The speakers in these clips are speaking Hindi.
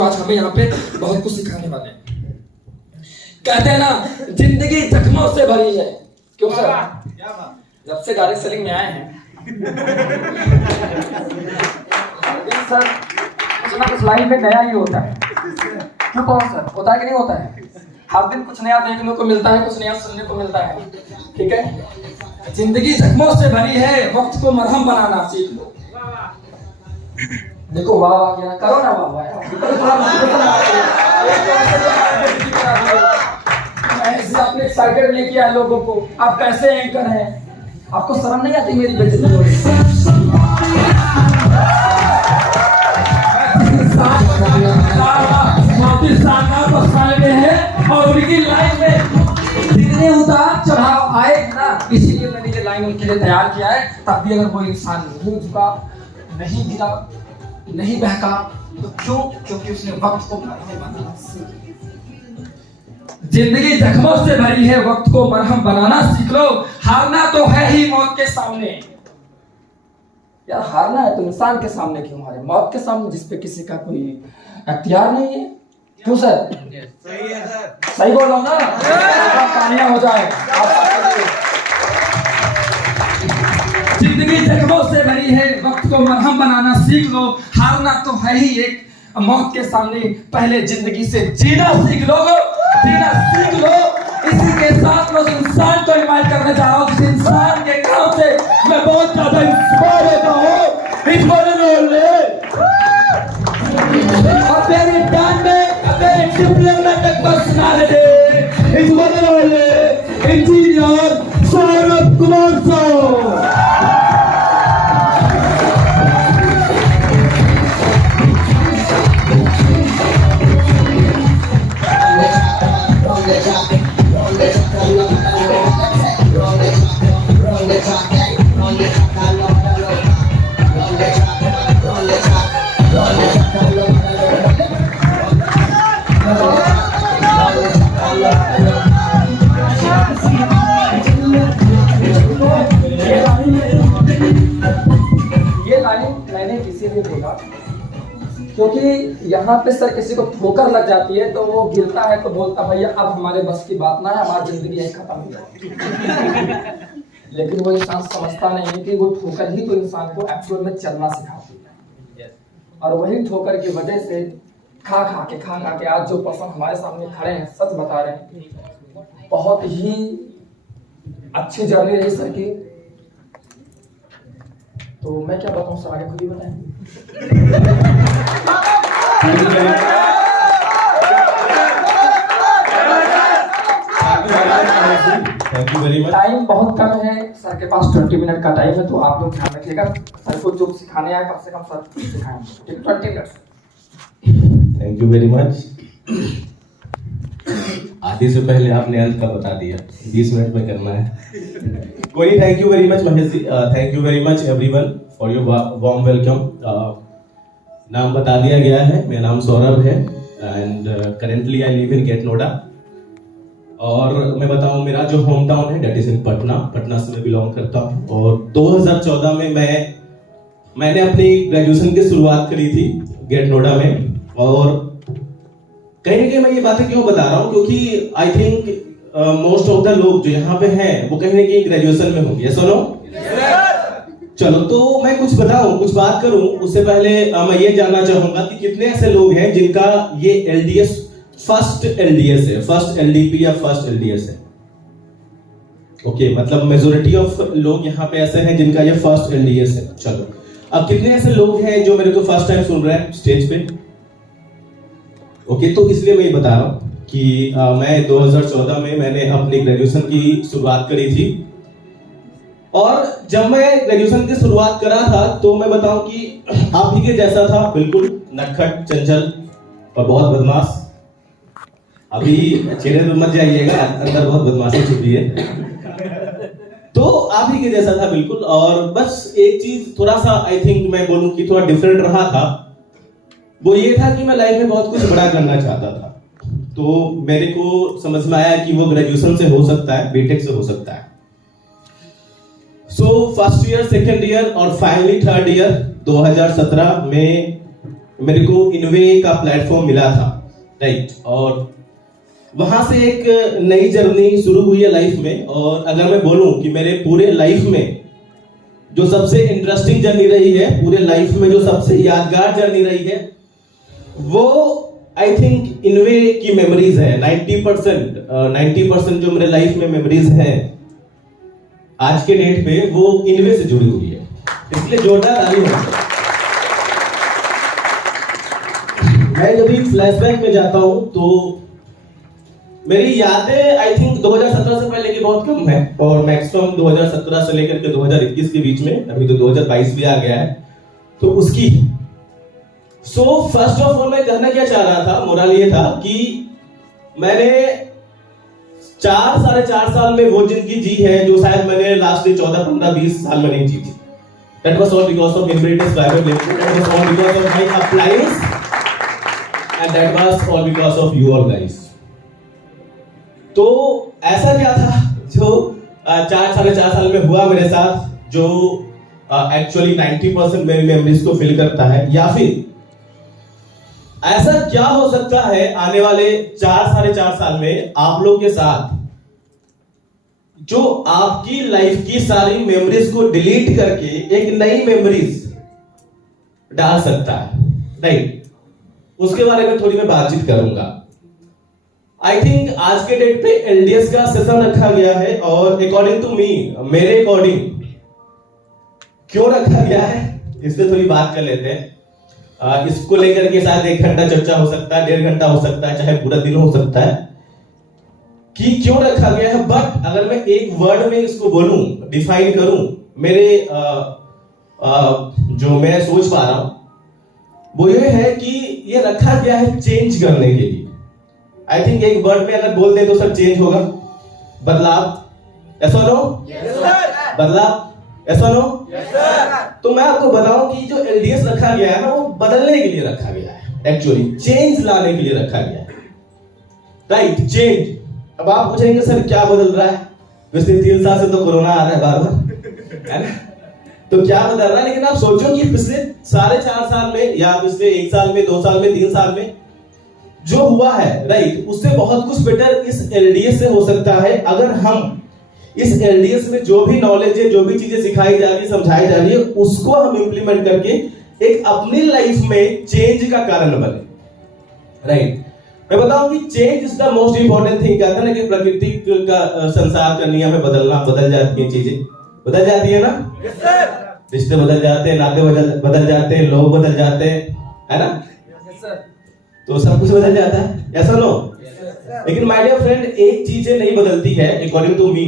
आज हमें यहाँ पे बहुत कुछ सिखाने वाले हैं। कहते हैं ना, जिंदगी जख्मों से भरी है। क्यों सर? जब से डायरेक्ट सेलिंग में आए हैं सर कुछ ना कुछ लाइन में नया ही होता है। क्यों कहो सर, होता है कि नहीं होता है? हर दिन कुछ नया देखने को मिलता है, कुछ नया सुनने को मिलता है। ठीक है, जिंदगी जख्मों से भरी है, वक्त को मरहम बनाना सीख लो। देखो वाह वाह क्या करो ना, वाह वाह ऐसे अपने एक्साइटेड लेके आए लोगों को। आप कैसे एंकर हैं? आपको शर्म नहीं आती मेरी बेइज्जती हो रही है? और उनकी लाइन में जितने उतार चढ़ाव आए ना, इसीलिए मैंने ये लाइन उनके लिए तैयार किया है। तब भी अगर कोई इंसान नहीं झुका, नहीं गिरा, नहीं बहका, तो क्यों? क्योंकि उसने वक्त को मरहम बनाना सीख लिया। जिंदगी जख्मों से भरी है, वक्त को मरहम बनाना सीख लो। हारना तो है ही मौत के सामने। यार हारना है तो इंसान के सामने क्यों हारे? मौत के सामने जिसपे किसी का कोई अख्तियार नहीं है। क्यों सर? सही है सर, सही बोल रहा हूं ना? कहानियां हो जाए। जिंदगी जख्मों से भरी है, वक्त को मरहम बनाना सीख लो। हारना तो है ही एक मौत के सामने, पहले जिंदगी से जीना सीख लो, जीना सीख लो। इसी के साथ मैं उस इंसान को इनवाइट करने जा रहा हूँ जिस इंसान के काम से मैं बहुत ज्यादा इंस्पायर होता हूँ। इस और मेरे डांड में मेरे डिप्लोमा में तक बस ना दे। इस इंजीनियर सौरभ कुमार साहब। मैंने इसीलिए बोला क्योंकि यहाँ पे सर किसी को ठोकर लग जाती है तो वो गिरता है तो बोलता भैया अब हमारे बस की बात ना है, हमारी जिंदगी यही खत्म हो जाएगी। लेकिन वो इंसान समझता नहीं है कि वो ठोकर ही तो इंसान को एक्चुअल में चलना सिखाती है। और वही ठोकर की वजह से खा खा के आज जो पर्सन हमारे सामने खड़े हैं, सच बता रहे हैं, बहुत ही अच्छी जर्नी रही सर की। तो मैं क्या बताऊं सर, आगे खुद ही बताएं। Thank you very much. Time बहुत कम है सर के पास, 20 मिनट का टाइम है, तो आप लोग ध्यान रखिएगा। सर को जो सिखाने आए कम से कम सर सिखाएंगे 20 minute. Thank you very much. आधे से पहले आपने अंत का बता दिया, 20 मिनट में करना है। कोई नहीं, thank you very much Mahesh ji. Thank you very much everyone for your warm welcome. नाम बता दिया गया है, मेरा नाम सौरभ है and currently I live in Greater Noida. और मैं बताऊं, मेरा जो होम टाउन है डेट इज इन पटना से मैं बिलोंग करता हूं। और 2014 में मैंने अपनी ग्रेजुएशन की शुरुआत करी थी गेट नोएडा में। और कहीं ना कहीं मैं ये बातें क्यों बता रहा हूँ, क्योंकि I think most of the लोग जो यहाँ पे हैं वो कहीं ना कहीं ग्रेजुएशन में होंगे। सुनो चलो, तो मैं कुछ बताऊं, कुछ बात करूं उससे पहले मैं ये जानना चाहूंगा कि कितने ऐसे लोग हैं जिनका ये एलडीएस फर्स्ट एलडीएस है, फर्स्ट एलडीपी या फर्स्ट एलडीएस है। ओके, मतलब मेजॉरिटी ऑफ लोग यहाँ पे ऐसे हैं जिनका ये फर्स्ट एलडीएस है। चलो, अब कितने ऐसे लोग हैं जो मेरे को फर्स्ट टाइम सुन रहे हैं स्टेज पे? ओके, तो इसलिए मैं ये बता रहा हूँ कि मैं 2014 में मैंने अपनी ग्रेजुएशन की शुरुआत करी थी। और जब मैं ग्रेजुएशन की शुरुआत करा था तो मैं बताऊं कि आप ही के जैसा था, बिल्कुल नटखट, चंचल और बहुत बदमाश। अभी चेहरे पे मत जाइएगा, अंदर बहुत बदमाशी छुपी है। तो आप ही के जैसा था बिल्कुल। और बस एक चीज थोड़ा सा आई थिंक मैं बोलूं कि थोड़ा डिफरेंट रहा था, वो ये था कि मैं लाइफ में बहुत कुछ बड़ा करना चाहता था। तो मेरे को समझ में आया कि वो ग्रेजुएशन से हो सकता है, बीटेक से हो सकता है। So first year, second year और फाइनली थर्ड ईयर 2017 में मेरे को इनवे का प्लेटफॉर्म मिला था, राइट। और वहां से एक नई जर्नी शुरू हुई है लाइफ में। और अगर मैं बोलूं कि मेरे पूरे लाइफ में जो सबसे इंटरेस्टिंग जर्नी रही है, पूरे लाइफ में जो सबसे यादगार जर्नी रही है, वो आई थिंक इनवे की मेमोरीज है। 90% जो मेरे लाइफ में मेमोरीज हैं आज के डेट पे, वो इनवे से जुड़ी हुई है। इसलिए जोरदार ताली हो। मैं जब भी फ्लैशबैक में जाता हूं तो मेरी यादें आई थिंक 2017 से पहले की बहुत कम है, और मैक्सिमम 2017 से लेकर के 2021 के बीच में, अभी तो 2022 भी आ गया है, तो उसकी फर्स्ट ऑफ ऑल मैं कहना क्या चाह रहा था, मोरल ये था कि मैंने 4 साढ़े 4 साल में वो जिंदगी जी है जो शायद मैंने लास्ट 14, 15, 20 साल में नहीं जी थी। That was all because of Innovatus Private Limited. That was all because of my appliance, and that was all because of you all guys. तो ऐसा क्या था जो 4 साढ़े 4 साल में हुआ मेरे साथ, जो एक्चुअली 90% मेरी मेमोरीज को फिल करता है, या फिर ऐसा क्या हो सकता है आने वाले 4 साढ़े 4 साल में आप लोग के साथ, जो आपकी लाइफ की सारी मेमोरीज को डिलीट करके एक नई मेमोरीज डाल सकता है, राइट। उसके बारे में थोड़ी मैं बातचीत करूंगा। आई थिंक आज के डेट पे एलडीएस का सेशन रखा गया है, और अकॉर्डिंग टू मी, मेरे अकॉर्डिंग क्यों रखा गया है इस पे थोड़ी बात कर लेते हैं। इसको लेकर के शायद 1 घंटा चर्चा हो सकता है, 1.5 घंटा हो सकता है, चाहे पूरा दिन हो सकता है कि क्यों रखा गया है। बट अगर मैं एक वर्ड में इसको बोलूं, डिफाइन करूं, मेरे जो मैं सोच पा रहा हूं वो ये है कि ये रखा गया है चेंज करने के लिए। आई थिंक एक वर्ड में अगर बोल दे तो सब चेंज होगा, बदलाव। ऐसा नो? बदलाव। ऐसा नो? तो मैं आपको बताऊं कि जो एलडीएस रखा गया है ना, वो बदलने के लिए रखा गया है, एक्चुअली चेंज लाने के लिए रखा गया है, राइट। चेंज। अब आप पूछेंगे सर क्या बदल रहा है, पिछले 3 साल से तो कोरोना आ रहा है बार बार, है ना, तो क्या बदल रहा है। लेकिन आप सोचो कि पिछले साढ़े 4 साल में, या पिछले 1 साल में, 2 साल में, 3 साल में जो हुआ है, राइट, उससे बहुत कुछ बेटर इस एलडीएस से हो सकता है, अगर हम इस एलडीएस में जो भी नॉलेज है, जो भी चीजें सिखाई जा रही है, समझाई जा रही है, उसको हम इंप्लीमेंट करके एक अपनी लाइफ में चेंज का कारण बने, राइट। मैं बताऊं कि change is the most important thing. कहते हैं ना कि प्रकृति का संसार का नियम है बदलना, बदल जाती है चीजें, बदल जाती है ना, yes, रिश्ते बदल जाते हैं, नाते बदल जाते हैं, लोग बदल जाते हैं, है ना, yes, तो सब कुछ बदल जाता है, ऐसा नो? yes, लेकिन माय डियर फ्रेंड, एक चीज नहीं बदलती है अकॉर्डिंग टू मी,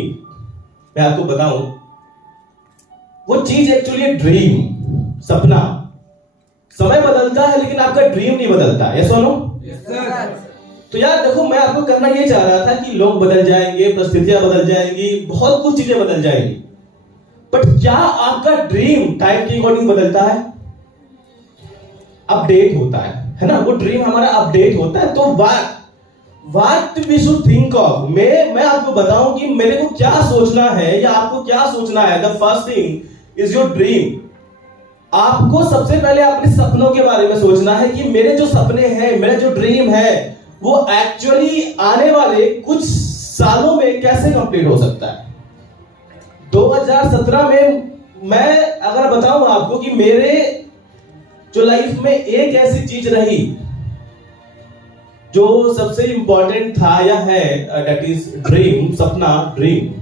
मैं आपको बताऊं, वो चीज एक्चुअली ड्रीम, सपना। समय बदलता है लेकिन आपका ड्रीम नहीं बदलता, ऐसा नो? तो यार देखो, मैं आपको कहना ये चाह रहा था कि लोग बदल जाएंगे, परिस्थितियां बदल जाएंगी, बहुत कुछ चीजें बदल जाएंगी, बट क्या आपका ड्रीम टाइम के अकॉर्डिंग बदलता है? अपडेट होता है ना, वो ड्रीम हमारा अपडेट होता है। तो what we should think of, मैं आपको बताऊं कि मेरे को क्या सोचना है या आपको क्या सोचना है। The first thing is your dream. आपको सबसे पहले अपने सपनों के बारे में सोचना है कि मेरे जो सपने हैं, मेरा जो ड्रीम है, वो एक्चुअली आने वाले कुछ सालों में कैसे कंप्लीट हो सकता है। 2017 में मैं अगर बताऊं आपको कि मेरे जो लाइफ में एक ऐसी चीज रही जो सबसे इंपॉर्टेंट था या है, दैट इज ड्रीम, सपना, ड्रीम।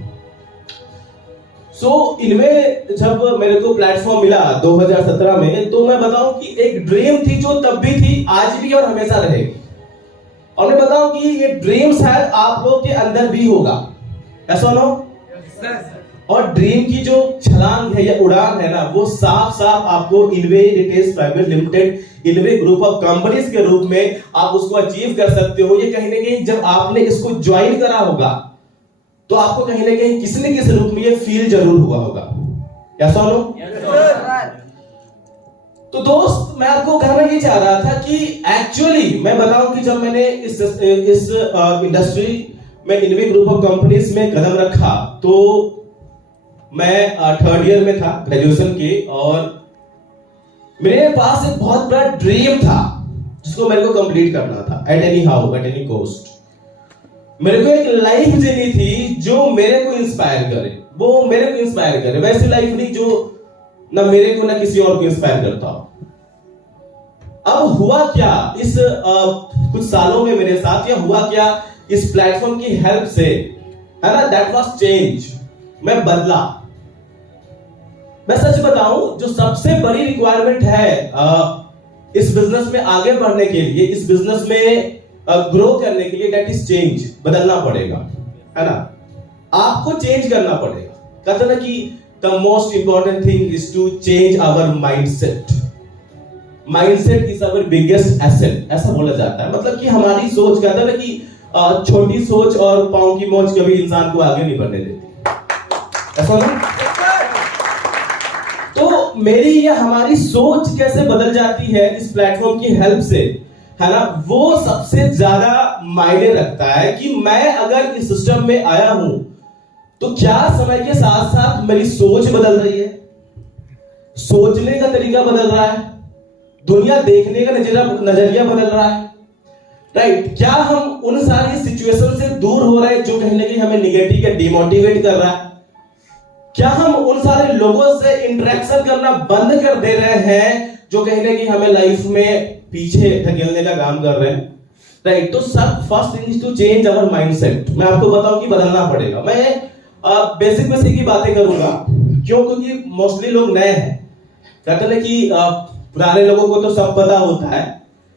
इनमें जब मेरे को प्लेटफॉर्म मिला 2017 में, तो मैं बताऊं कि एक ड्रीम थी जो तब भी थी, आज भी और हमेशा रहेगी। और मैं बताऊं कि ये ड्रीम शायद आप लोग के अंदर भी होगा, ऐसा नो? और ड्रीम की जो छलांग है या उड़ान है ना, वो साफ साफ आपको innovative private limited, Innove group of companies के रूप में आप उसको अचीव कर सकते हो। ये कहीं ना कहीं जब आपने इसको ज्वाइन करा होगा तो आपको कहीं ना कहीं किसी न किसी रूप में ये फील जरूर हुआ होगा, ऐसा नो? तो दोस्त, मैं आपको कहना ये चाह रहा था कि एक्चुअली मैं बताऊं कि जब मैंने इस इंडस्ट्री में, इनोवे ग्रुप ऑफ कंपनीज में कदम रखा, तो मैं 3rd ईयर में था ग्रेजुएशन के, और मेरे पास एक बहुत बड़ा ड्रीम था जिसको मेरे को कंप्लीट करना था at any how, at any cost. मेरे को एक लाइफ जीनी थी जो मेरे को इंस्पायर करे, वो मेरे को इंस्पायर करे, वैसी लाइफ नहीं जो ना मेरे को ना किसी और को इंस्पायर करता हो। अब हुआ क्या इस कुछ सालों में मेरे साथ, या हुआ क्या इस प्लेटफॉर्म की हेल्प से, है ना, दैट वाज चेंज। मैं बदला। मैं सच बताऊं, जो सबसे बड़ी रिक्वायरमेंट है इस बिजनेस में आगे बढ़ने के लिए, इस बिजनेस में ग्रो करने के लिए, दैट इज चेंज। बदलना पड़ेगा, है ना, आपको चेंज करना पड़ेगा। कहते ना कि the most important thing is to change our mindset. Mindset is our biggest asset, ऐसा बोला जाता है। मतलब कि हमारी सोच, कहता है ना कि छोटी सोच और पांव की मोच कभी इंसान को आगे नहीं बढ़ने देती, ऐसा ना। तो मेरी या हमारी सोच कैसे बदल जाती है इस प्लेटफॉर्म की हेल्प से, है ना, वो सबसे ज्यादा मायने रखता है। कि मैं अगर इस सिस्टम में आया हूं तो क्या समय के साथ साथ मेरी सोच बदल रही है, सोचने का तरीका बदल रहा है, दुनिया देखने का नजरिया बदल रहा है, राइट। क्या हम उन सारी सिचुएशन से दूर हो रहे हैं जो कहीं ना कहीं हमें निगेटिव या डिमोटिवेट कर रहा है? क्या हम उन सारे लोगों से इंटरेक्शन करना बंद कर दे रहे हैं जो कहीं ना कहीं हमें लाइफ में पीछे धकेलने का काम कर रहे हैं, राइट। तो सब first thing is to change our mindset. मैं आपको बताऊं कि बदलना पड़ेगा। मैं बेसिक की बातें करूंगा, क्यों? क्योंकि मोस्टली लोग नए हैं। कहते हैं कि पुराने लोगों को तो सब पता होता है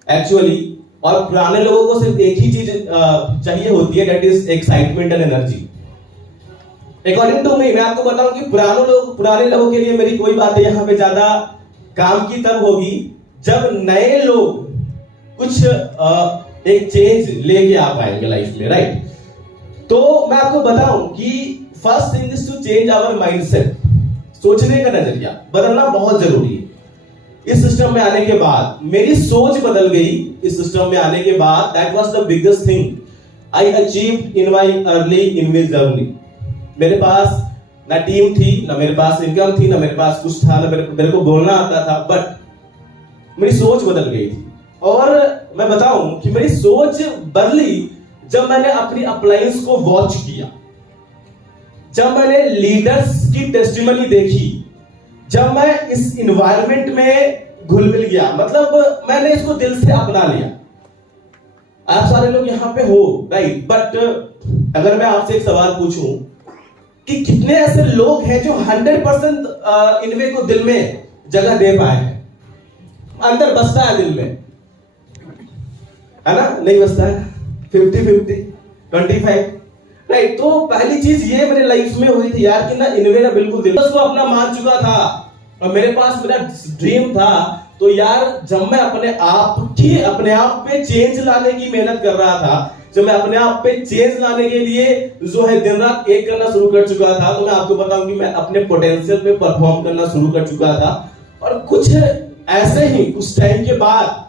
एक्चुअली, और पुराने लोगों को सिर्फ एक ही चीज चाहिए होती है, that is excitement and energy. According to me, मैं आपको बताऊं कि पुराने लोगों के लिए मेरी कोई बातें यहाँ पे ज्यादा काम की तब होगी जब नए लोग कुछ एक चेंज लेके आ पाएंगे लाइफ में, राइट। तो मैं आपको बताऊं कि first thing is to change our mindset. सोचने का नजरिया बदलना बहुत जरूरी है। इस सिस्टम में आने के बाद मेरी सोच बदल गई। इस सिस्टम में आने के बाद that was the biggest thing I achieved in my early invest journey. मेरे पास ना टीम थी, ना मेरे पास इनकम थी, ना मेरे पास कुछ था, ना मेरे को बोलना आता था, बट मेरी सोच बदल गई थी। और मैं बताऊं कि मेरी सोच बदली जब मैंने अपनी अपलायंस को वॉच किया, जब मैंने लीडर्स की टेस्टिमनी देखी, जब मैं इस इन्वायरमेंट में घुल मिल गया, मतलब मैंने इसको दिल से अपना लिया। आप सारे लोग यहां पे हो, राइट, बट अगर मैं आपसे एक सवाल पूछूं कि कितने ऐसे लोग हैं जो 100% इनवे को दिल में जगह दे पाए हैं? अंदर बसता है दिल में, है ना? नहीं बसता है। 50-50, 25, राइट। तो पहली चीज ये मेरे लाइफ में हुई थी यार कि ना इनवे ना बिल्कुल दिल को अपना मान चुका था, और मेरे पास मेरा ड्रीम था। तो यार जब मैं अपने आप पे चेंज लाने की मेहनत कर रहा था, जब मैं अपने आप पे चेंज लाने के लिए जो है दिन रात एक करना शुरू कर चुका था, तो मैं आपको बताऊं कि मैं अपने पोटेंशियल पे परफॉर्म करना शुरू कर चुका था। और कुछ ऐसे ही कुछ टाइम के बाद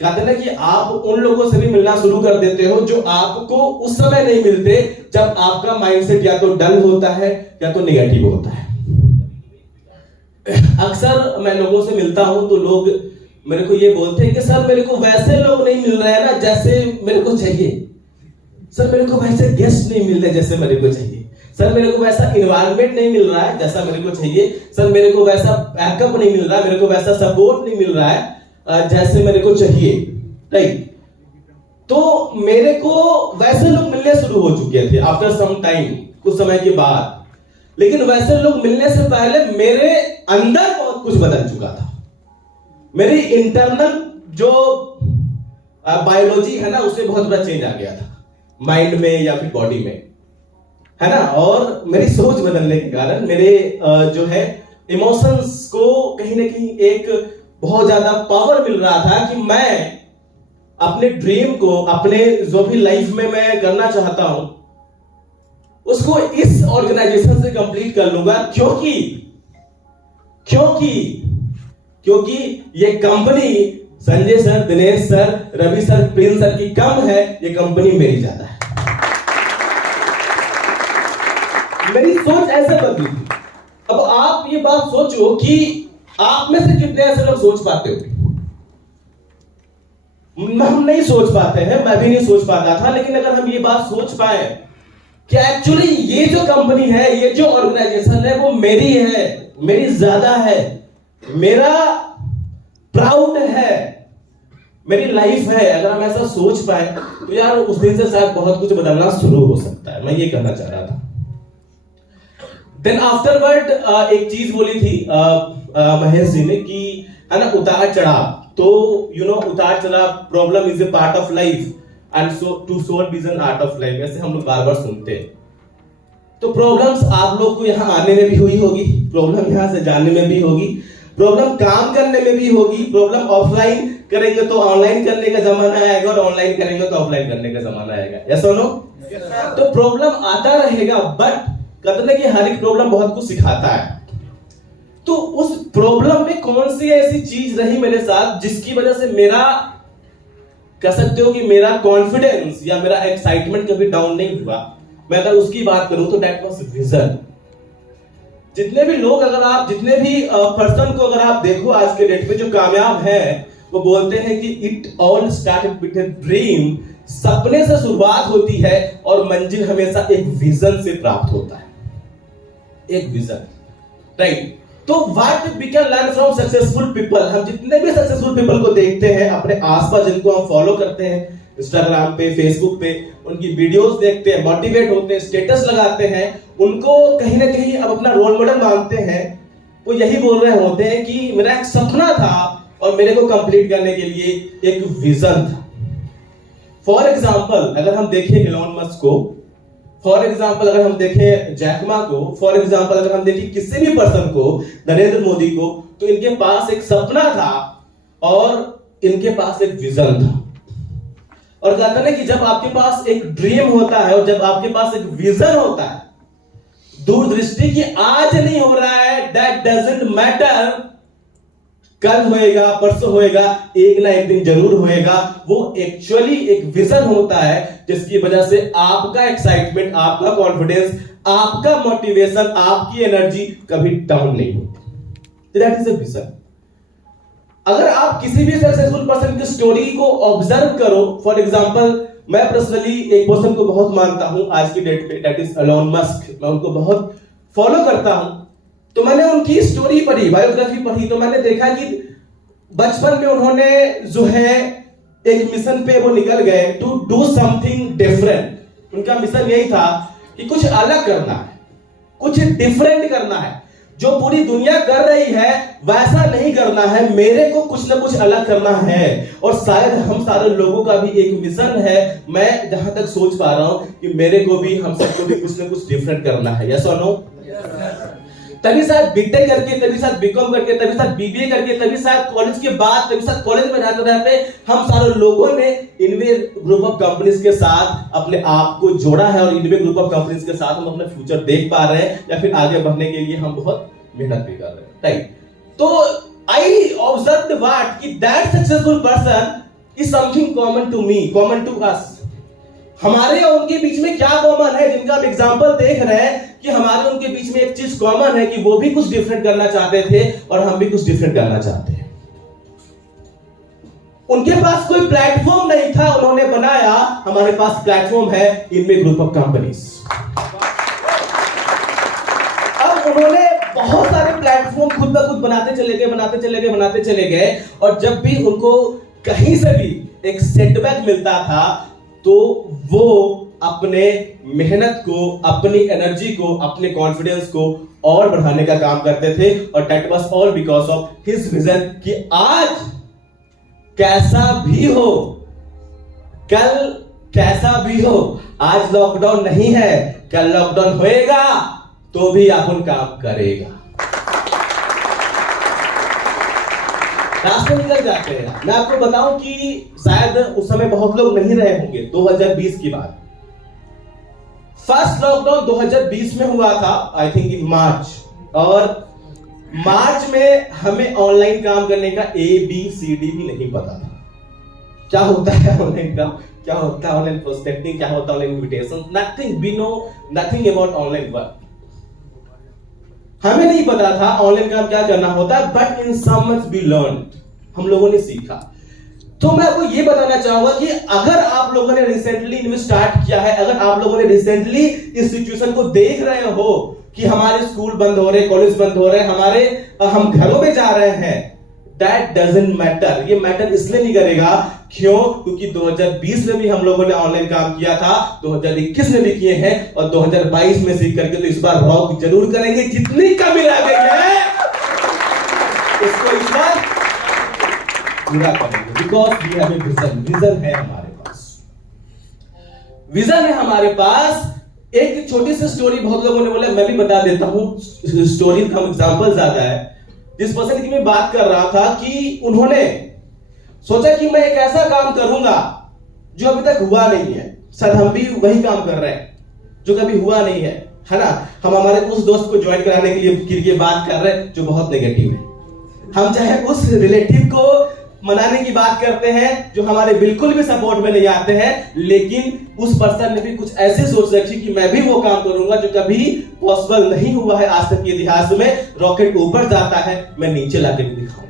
कहते ना कि आप उन लोगों से भी मिलना शुरू कर देते हो जो आपको उस समय नहीं मिलते जब आपका माइंडसेट या तो डल होता है या तो नेगेटिव होता है। अक्सर मैं लोगों से मिलता हूं तो लोग मेरे को ये बोलते हैं कि सर मेरे को वैसे लोग नहीं मिल रहे हैं ना जैसे मेरे को चाहिए, सर मेरे को वैसे गेस्ट नहीं मिल रहे जैसे मेरे को चाहिए, सर मेरे को वैसा इन्वायरमेंट नहीं मिल रहा है जैसा मेरे को चाहिए, सर मेरे को वैसा बैकअप नहीं मिल रहा है, मेरे को वैसा सपोर्ट नहीं मिल रहा है जैसे मेरे को चाहिए, राइट। तो मेरे को वैसे लोग मिलने शुरू हो चुके थे आफ्टर सम टाइम, कुछ समय के बाद। लेकिन वैसे लोग मिलने से पहले मेरे अंदर बहुत कुछ बदल चुका था। मेरी इंटरनल जो बायोलॉजी है ना उसमें बहुत बड़ा चेंज आ गया था, माइंड में या फिर बॉडी में, है ना। और मेरी सोच बदलने के कारण मेरे जो है इमोशंस को कहीं ना कहीं एक बहुत ज्यादा पावर मिल रहा था कि मैं अपने ड्रीम को, अपने जो भी लाइफ में मैं करना चाहता हूं उसको इस ऑर्गेनाइजेशन से कंप्लीट कर लूंगा, क्योंकि ये company Sanjay sir, Dinesh sir, Ravi sir, Prince sir की कम है, ये कंपनी मेरी ज्यादा है। मेरी सोच ऐसे बदली थी। अब आप ये बात सोचो कि आप में से कितने ऐसे लोग सोच पाते हो? हम नहीं सोच पाते हैं, मैं भी नहीं सोच पाता था, लेकिन अगर हम ये बात सोच पाए कि एक्चुअली ये जो कंपनी है, ये जो ऑर्गेनाइजेशन है, वो मेरी है, मेरी ज्यादा है, मेरा प्राउड है, मेरी लाइफ है, अगर हम ऐसा सोच पाए तो यार उस दिन से शायद बहुत कुछ बदलना शुरू हो सकता है। मैं ये कहना चाह रहा था। देन आफ्टरवर्ड एक चीज बोली थी महेश जी ने कि है ना, उतार चढ़ाव। तो उतार चढ़ाव, problem is a part of life and so to solve is an art of life, ऐसे हम लोग बार बार सुनते हैं। तो प्रॉब्लम्स आप लोग को यहाँ आने में भी हुई होगी, प्रॉब्लम यहाँ से जाने में भी होगी, प्रॉब्लम काम करने में भी होगी, प्रॉब्लम ऑफलाइन करेंगे तो ऑनलाइन करने का जमाना आएगा और ऑनलाइन करेंगे तो ऑफलाइन करने का जमाना आएगा। यस और नो? तो प्रॉब्लम आता रहेगा, बट कहते हैं कि हर एक प्रॉब्लम बहुत कुछ सिखाता है। तो उस प्रॉब्लम में कौन सी ऐसी चीज रही मेरे साथ जिसकी वजह से मेरा, कह सकते हो कि मेरा कॉन्फिडेंस या मेरा एक्साइटमेंट कभी डाउन नहीं हुआ। मैं अगर उसकी बात करूं तो दैट वाज विजन। जितने भी लोग, अगर आप जितने भी पर्सन को अगर आप देखो आज के डेट में जो कामयाब है, वो बोलते हैं कि it all started with a dream. सपने से शुरुआत होती है और मंजिल हमेशा एक विजन से प्राप्त होता है, एक विजन, राइट? तो what we can learn from successful people. हम जितने भी सक्सेसफुल पीपल को देखते हैं अपने आसपास, जिनको हम फॉलो करते हैं इंस्टाग्राम पे, फेसबुक पे, उनकी वीडियोस देखते हैं, मोटिवेट होते हैं, स्टेटस लगाते हैं, उनको कहीं ना कहीं अब अपना रोल मॉडल मानते हैं। वो यही बोल रहे होते हैं कि मेरा एक सपना था और मेरे को कंप्लीट करने के लिए एक विजन था। फॉर एग्जाम्पल अगर हम देखें इलॉन मस्क को, फॉर एग्जाम्पल अगर हम देखें जैक मा को, फॉर एग्जाम्पल अगर हम देखें किसी भी पर्सन को, नरेंद्र मोदी को, तो इनके पास एक सपना था और इनके पास एक विजन था। और कहते हैं कि जब आपके पास एक ड्रीम होता है और जब आपके पास एक विजन होता है, दूरदृष्टि की आज नहीं हो रहा है, दैट डजंट मैटर, कल होएगा, परसों होएगा, एक ना एक दिन जरूर होएगा। वो एक्चुअली एक विजन होता है जिसकी वजह से आपका एक्साइटमेंट, आपका कॉन्फिडेंस, आपका मोटिवेशन, आपकी एनर्जी कभी डाउन नहीं होती। That is a vision. अगर आप किसी भी सक्सेसफुल पर्सन की स्टोरी को ऑब्जर्व करो, फॉर एग्जांपल मैं पर्सनली एक पर्सन को बहुत मानता हूं आज की डेट पे, दैट इज इलॉन मस्क। मैं उनको बहुत फॉलो करता हूं। तो मैंने उनकी स्टोरी पढ़ी, बायोग्राफी पढ़ी, तो मैंने देखा कि बचपन में उन्होंने जो है एक मिशन पे वो निकल गए, टू डू समथिंग डिफरेंट। उनका मिशन यही था कि कुछ अलग करना है, कुछ डिफरेंट करना है, जो पूरी दुनिया कर रही है वैसा नहीं करना है, मेरे को कुछ ना कुछ अलग करना है। और शायद हम सारे लोगों का भी एक मिशन है, मैं जहां तक सोच पा रहा हूं कि मेरे को भी, हम सबको भी कुछ ना कुछ डिफरेंट करना है। यस और नो? तभी शायद बीटेक करके, तभी शायद बीकॉम करके, तभी शायद बीबीए करके, तभी शायद कॉलेज के बाद, तभी शायद कॉलेज में रहते रहते हम सारे लोगों ने इनवे ग्रुप ऑफ कंपनीज के साथ अपने आप को जोड़ा है और इनवे ग्रुप ऑफ कंपनीज के साथ हम अपना फ्यूचर देख पा रहे हैं या फिर आगे बढ़ने के लिए हम बहुत मेहनत भी कर रहे हैं, राइट? तो आई ऑब्जर्व्ड व्हाट कि that successful person is something common to me, common to us. हमारे और उनके बीच में क्या कॉमन है, जिनका आप एग्जांपल देख रहे हैं कि हमारे उनके बीच में एक चीज कॉमन है कि वो भी कुछ डिफरेंट करना चाहते थे और हम भी कुछ डिफरेंट करना चाहते हैं। उनके पास कोई प्लेटफॉर्म नहीं था, उन्होंने बनाया, हमारे पास प्लेटफॉर्म है इनवे ग्रुप ऑफ कंपनीज। अब उन्होंने बहुत सारे प्लेटफॉर्म खुद ब खुद बनाते चले गए और जब भी उनको कहीं से भी एक सेटबैक मिलता था तो वो अपने मेहनत को, अपनी एनर्जी को, अपने कॉन्फिडेंस को और बढ़ाने का काम करते थे। और that was all because of his vision कि आज कैसा भी हो, कल कैसा भी हो, आज लॉकडाउन नहीं है, कल लॉकडाउन होएगा तो भी अपन काम करेगा, रास्ते निकल जाते हैं। मैं आपको बताऊं कि शायद उस समय बहुत लोग नहीं रहे होंगे 2020 की बात। फर्स्ट लॉकडाउन 2020 में हुआ था, आई थिंक इन मार्च, और मार्च में हमें ऑनलाइन काम करने का ABCD भी नहीं पता था। क्या होता है ऑनलाइन काम, क्या होता है ऑनलाइन प्रोस्पेक्टिंग, क्या होता है online invitation, nothing, we know nothing about online work. हमें नहीं पता था ऑनलाइन काम क्या करना होता है, but in some months we learn, हम लोगों ने सीखा। तो मैं आपको ये बताना चाहूंगा कि अगर आप लोगों ने रिसेंटली इन्वेस्ट स्टार्ट किया है, अगर आप लोगों ने रिसेंटली इस सिचुएशन को देख रहे हो कि हमारे स्कूल बंद हो रहे, कॉलेज बंद हो रहे, हम घरों में जा रहे हैं, दैट डजंट मैटर। ये मैटर इसलिए नहीं करेगा, क्यों? क्योंकि 2020 में भी हम लोगों ने ऑनलाइन काम किया था, 2021 में भी किए हैं, और 2022 में सीख करके तो इस बार रॉक जरूर करेंगे। जितनी कमी रह गई है उसको इस बार पूरा करेंगे, because we have a vision. Vision है हमारे पास, विजन है हमारे पास। एक छोटी सी स्टोरी बहुत लोगों ने बोला, मैं भी बता देता हूं। स्टोरी का एग्जांपल ज्यादा है। जिस पर्सन की मैं बात कर रहा था कि उन्होंने सोचा कि मैं एक ऐसा काम करूंगा जो अभी तक हुआ नहीं है। सर हम भी वही काम कर रहे हैं जो कभी हुआ नहीं है ना। हम हमारे उस दोस्त को ज्वाइन कराने के लिए बात कर रहे हैं जो बहुत नेगेटिव है। हम चाहे उस रिलेटिव को मनाने की बात करते हैं जो हमारे बिल्कुल भी सपोर्ट में नहीं आते हैं, लेकिन उस पर्सन ने भी कुछ ऐसे सोच रखी कि मैं भी वो काम करूंगा जो कभी पॉसिबल नहीं हुआ है आज तक के इतिहास में। रॉकेट ऊपर जाता है, मैं नीचे लाके भी दिखाऊंगा।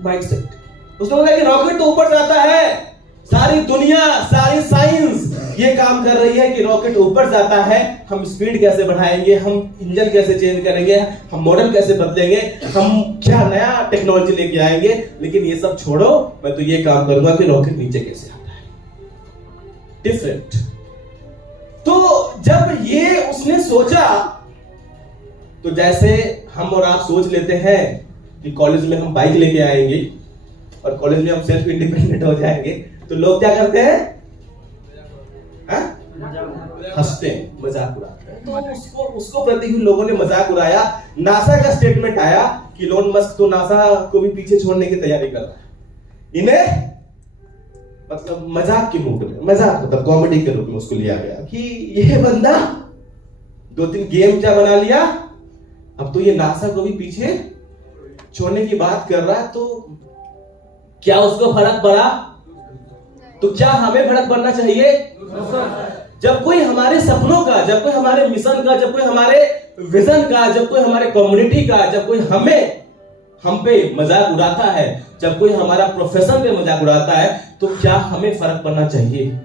माइंडसेट। उसने बोला कि रॉकेट तो ऊपर जाता है, सारी दुनिया, सारी साइंस ये काम कर रही है कि रॉकेट ऊपर जाता है, हम स्पीड कैसे बढ़ाएंगे, हम इंजन कैसे चेंज करेंगे, हम मॉडल कैसे बदलेंगे, हम क्या नया टेक्नोलॉजी लेके आएंगे। लेकिन ये सब छोड़ो, मैं तो ये काम करूंगा कि रॉकेट नीचे कैसे आता है, डिफरेंट। तो जब ये उसने सोचा, तो जैसे हम और आप सोच लेते हैं कि कॉलेज में हम बाइक लेके आएंगे और कॉलेज में हम सेल्फ इंडिपेंडेंट हो जाएंगे, तो लोग क्या करते हैं? हंसते हैं, मजाक उड़ाते हैं। तो उसको प्रति लोगों ने मजाक उड़ाया। नासा का स्टेटमेंट आया कि इलोन मस्क तो नासा को भी पीछे छोड़ने की तैयारी कर रहा है। इन्हें मतलब मजाक के मूड में, मजाक मतलब कॉमेडी के रूप में उसको लिया गया कि ये बंदा 2-3 गेम क्या बना लिया, अब तो ये नासा को भी पीछे छोड़ने की बात कर रहा है। तो क्या उसको फर्क पड़ा? तो क्या हमें फर्क पड़ना चाहिए? जब कोई हमारे सपनों का, जब कोई हमारे मिशन का, जब कोई हमारे विजन का, जब कोई हमारे कम्युनिटी का, जब कोई हम पे मजाक उड़ाता है, जब कोई हमारा प्रोफेशन पे मजाक उड़ाता है, तो क्या हमें फर्क पड़ना चाहिए?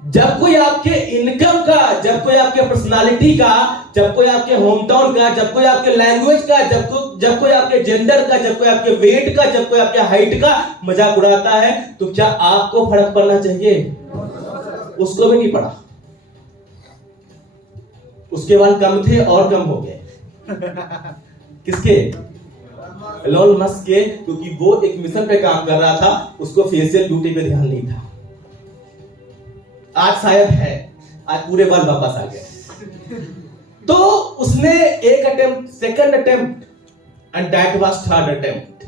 जब कोई आपके इनकम का, जब कोई आपके पर्सनालिटी का, जब कोई आपके होम टाउन का, जब कोई आपके लैंग्वेज का, जब कोई आपके जेंडर का, जब कोई आपके वेट का, जब कोई आपके हाइट का मजाक उड़ाता है, तो क्या आपको फर्क पड़ना चाहिए? उसको भी नहीं पड़ा। उसके बाल कम थे और कम हो गए। किसके? एलोन मस्क के, क्योंकि वो एक मिशन पे काम कर रहा था, उसको फेशियल ब्यूटी पे ध्यान नहीं था। आज शायद है, आज पूरे बाल वापस आ गए। तो उसने एक attempt, second attempt, and that was third attempt,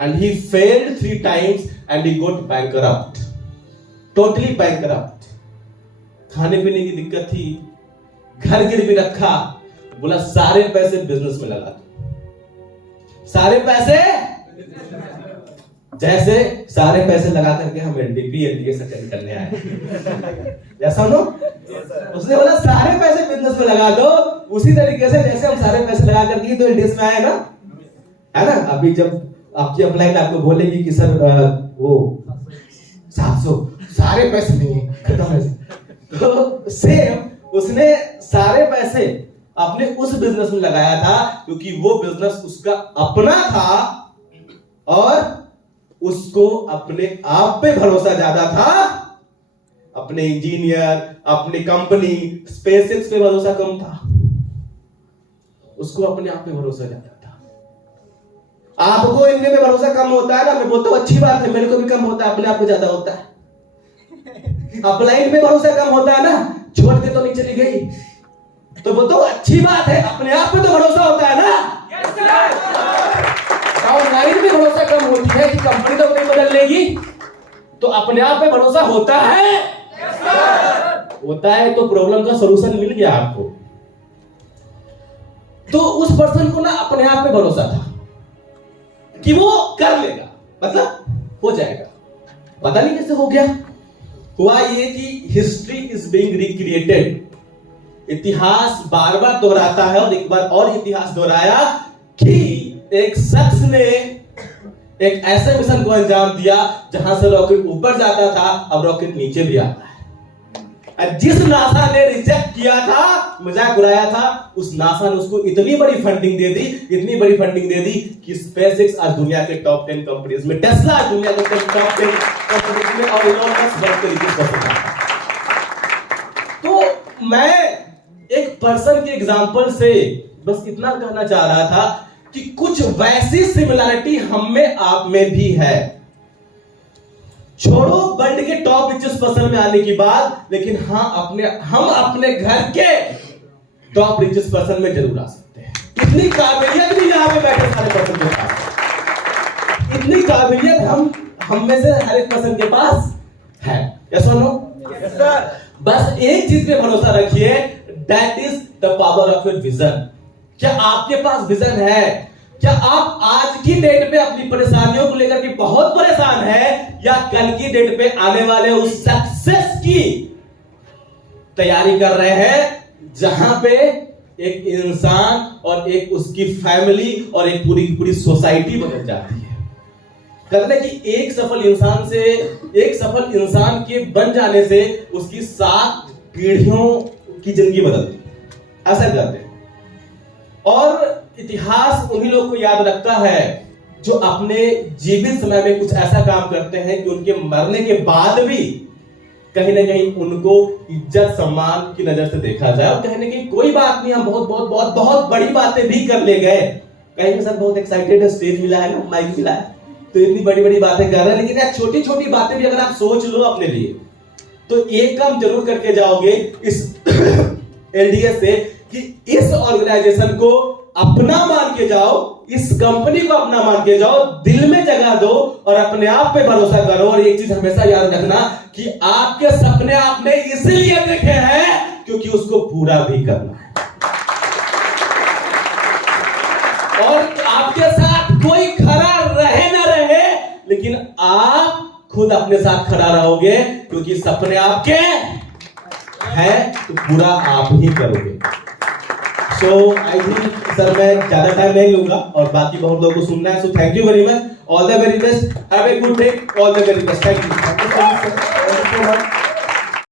and he failed 3 times and he got bankrupt, totally bankrupt. खाने पीने की दिक्कत थी, घर गिरवी रखा, बोला सारे पैसे बिजनेस में लगा दो, सारे पैसे, जैसे सारे पैसे लगा करके हम एनडीए से अटेंड करने आए, जैसा नो, उसने बोला सारे पैसे बिजनेस में लगा दो, उसी तरीके से जैसे हम सारे पैसे लगा करके तो एनडीए में आए ना, है ना। अभी जब आपकी अपलाइन आपको बोलेगी कि सर वो 700, सारे पैसे नहीं है, खत्म है, तो सेम उसने सारे पैसे अपने उस बिजनेस में लगाया था, क्योंकि वो बिजनेस उसका अपना था और उसको अपने आप पे भरोसा ज्यादा था। अपने इंजीनियर, अपनी कंपनी स्पेसएक्स पे भरोसा कम था, उसको अपने आप पे भरोसा ज्यादा था। आपको इनमें पे भरोसा कम होता है ना, मैं बोलता हूं अच्छी बात है, मेरे को भी कम होता है, अपने आप पे ज्यादा होता है। अपलाइन पे भरोसा कम होता है ना, छोड़ के तो नहीं चली गई, तो बोलता हूं अच्छी बात है, अपने आप पे तो भरोसा होता है ना। ऑनलाइन पे भरोसा कम होती है कि कंपनी तो नहीं बदल लेगी, तो अपने आप पे भरोसा होता है। होता है तो प्रॉब्लम का सॉल्यूशन मिल गया आपको। तो उस पर्सन को ना अपने आप पे भरोसा था कि वो कर लेगा, मतलब हो जाएगा। पता नहीं कैसे हो गया। हुआ ये कि हिस्ट्री इज बीइंग रिक्रिएटेड इतिहास बार बार दोहराता है और एक बार और इतिहास दोहराया कि एक शख्स ने एक ऐसे मिशन को अंजाम दिया जहां से रॉकेट ऊपर जाता था, अब रॉकेट नीचे भी आता है। जिस नासा ने रिजेक्ट किया था, मजाक उड़ाया था, उस नासा ने उसको इतनी बड़ी फंडिंग दे दी, इतनी बड़ी फंडिंग दे दी कि स्पेसएक्स आज दुनिया के टॉप 10 कंपनीज में, टेस्ला आज दुनिया के टॉप 10 कंपनीज में और इलॉन मस्क बढ़ कर। तो मैं एक पर्सन के एग्जांपल से बस इतना कहना चाह रहा था कि कुछ वैसी सिमिलरिटी हम में आप में भी है। छोड़ो वर्ल्ड के टॉप रिचेस्ट पर्सन में आने की बात, लेकिन हम अपने घर के टॉप रिचेस्ट पर्सन में जरूर आ सकते हैं। इतनी काबिलियत भी यहां पे बैठे सारे पर्सन के पास, इतनी काबिलियत हम में से हर एक पर्सन के पास है। यस और नो? Yes sir. बस एक चीज पे भरोसा रखिए, that is the power of your vision. क्या आपके पास विजन है? क्या आप आज की डेट पे अपनी परेशानियों को लेकर के बहुत परेशान है, या कल की डेट पे आने वाले उस सक्सेस की तैयारी कर रहे हैं जहां पे एक इंसान और एक उसकी फैमिली और एक पूरी की पूरी सोसाइटी बदल जाती है? कहते हैं कि एक सफल इंसान के बन जाने से उसकी 7 पीढ़ियों की जिंदगी बदलती है। ऐसा करते हैं। और इतिहास उन्हीं लोगों को याद रखता है जो अपने जीवित समय में कुछ ऐसा काम करते हैं कि उनके मरने के बाद भी कहीं ना कहीं उनको इज्जत सम्मान की नजर से देखा जाए। और कहीं ना कहीं कोई बात नहीं, हम बहुत बहुत बहुत बहुत बड़ी बातें भी कर ले गए, कहीं के साथ बहुत एक्साइटेड है, स्टेज मिला है ना, माइक मिला है, तो इतनी बड़ी बड़ी बातें कर रहे हैं। लेकिन यार छोटी छोटी बातें भी अगर आप सोच लो अपने लिए, तो एक काम जरूर करके जाओगे इस एलडीएस से कि इस ऑर्गेनाइजेशन को अपना मान के जाओ, इस कंपनी को अपना मान के जाओ, दिल में जगह दो और अपने आप पे भरोसा करो। और एक चीज हमेशा याद रखना कि आपके सपने आपने इसलिए देखे हैं क्योंकि उसको पूरा भी करना है। और आपके साथ कोई खड़ा रहे ना रहे, लेकिन आप खुद अपने साथ खड़ा रहोगे क्योंकि सपने आपके हैं, तो पूरा आप ही करोगे। सो आई थिंक सर मैं ज्यादा टाइम नहीं लूंगा और बाकी बहुत लोगों को सुनना है। So thank you very much, all the very best, have a good day, all the very best, thank you so much.